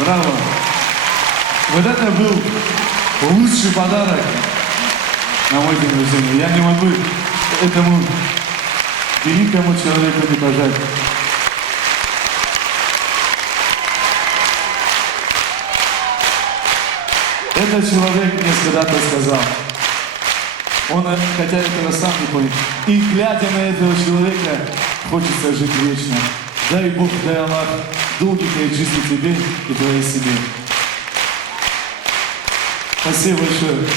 Браво! Вот это был лучший подарок на мой день рождения. Я не могу этому великому человеку не пожать. Этот человек мне когда-то сказал, он, хотя этого сам не понял, и глядя на этого человека, хочется жить вечно. Дай Бог, дай Аллах, долгих лет жизни тебе и твоей семье. Спасибо большое.